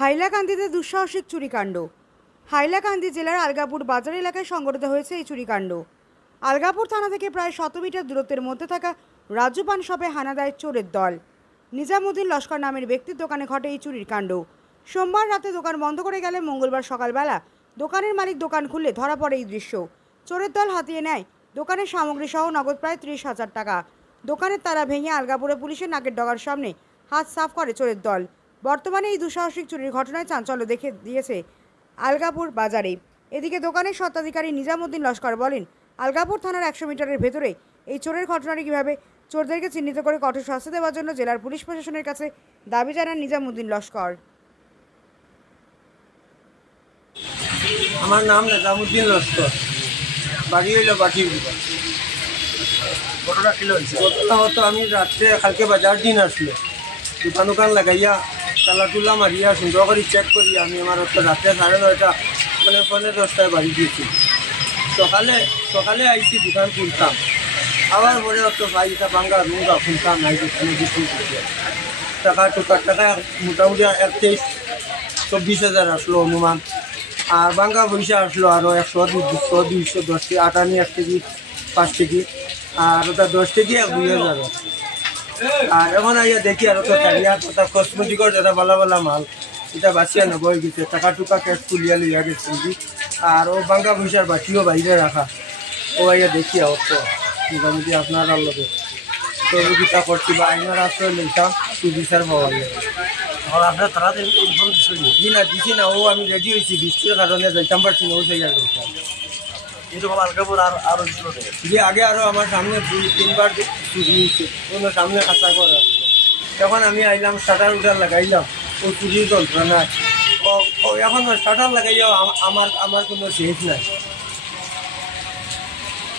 হাইলাকান্দিতে দুঃসাহসিক চুরিকাণ্ড। হাইলাকান্দি জেলার আলগাপুর বাজার এলাকায় সংঘটিত হয়েছে এই চুরিকাণ্ড। আলগাপুর থানা থেকে প্রায় 100 মিটার দূরত্বের মধ্যে থাকা রাজু পান শপে হানা দেয় চোরের দল। নিজামুদ্দিন লস্কর নামের ব্যক্তির দোকানে ঘটে এই চুরির কাণ্ড। সোমবার রাতে দোকান বন্ধ করে গেলে মঙ্গলবার সকালবেলা দোকানের মালিক দোকান খুললে ধরা পড়ে এই দৃশ্য। চোরের দল হাতিয়ে নেয় দোকানের সামগ্রী সহ নগদ প্রায় 30,000 টাকা। দোকানের তালা ভেঙে আলগাপুরে পুলিশের নাকের ডগার সামনে হাত সাফ করে চোরের দল। বর্তমানে এই দুঃসাহসিক চুরির ঘটনায় চাঞ্চল্য দেখে দিয়েছে আলগাপুর বাজারে। এদিকে দোকানের স্বত্বাধিকারী নিজামুদ্দিন লস্কর বলেন, আলগাপুর থানার 100 মিটারের ভেতরে এই চোরের ঘটনাটি কীভাবে চোরদেরকে চিহ্নিত করে কঠোর শাস্তি দেওয়ার জন্য জেলার পুলিশ প্রশাসনের কাছে দাবি জানান নিজামুদ্দিন লস্কর। আমার নাম নিজামুদ্দিন লস্কর, বাড়ি হইল বাটির দোকান। ঘটনা কি হয়েছে? ঘটনা হতো আমি রাত্রে কালকে বাজার দিন আসলো, দোকান লাগাইয়া তালা টুলা মারিয়া সুন্দর করে চেক করি আমি আমার রাত্রে 9:30 মানে 10:15 বাড়ি দিয়েছি। সকালে আইসি দোকান খুলতাম, আবার পরে হতো ভাই এটা ভাঙ্গা রুঙ্গা খুলতাম নাই দোকানে বিক্রি করতে। টাকা মোটামুটি 23-24,000 আসলো অনুমান। আর ভাঙ্গা পয়সা আসলো আরও 100, 200, 210 আটা নিয়ে 1 কেজি 5 কেজি, আর ওটা 10 কেজি 2,000। আর এখন আইয়া দেখি আর ওটা ওটা কসমেটিকর যেটা বালা মাল এটা বাঁচিয়া নেব হয়ে গেছে। টাকা টুকা ক্যাশ তুলিয়া লইয়া গেছে। আর ও ভাঙ্গা পয়সার বাকিও বাইরে রাখা। ও আইয়া দেখি আর তো মোটামুটি আপনার লগে সহযোগিতা করছি বা আইনার আশ্রয় লইতাম বিচার পাওয়ার লাগে। আপনার তারা জি না দিছি না, ও আমি রেডি হয়েছি বৃষ্টির কারণে যাইতাম পারছি না, ও জায়গায় যাইতাম। এরকম আলগাপুর আরো যে আগে আরো আমার সামনে 2-3 বার চুরি হয়েছে, কোনো সামনে খাঁচা করে আসতো। তখন আমি আইলাম শাটার উঠার লাগাইলাম, ও চুরির যন্ত্রণা। ও এখন শাটার লাগাইয়াও আমার কোনো শেষ নাই।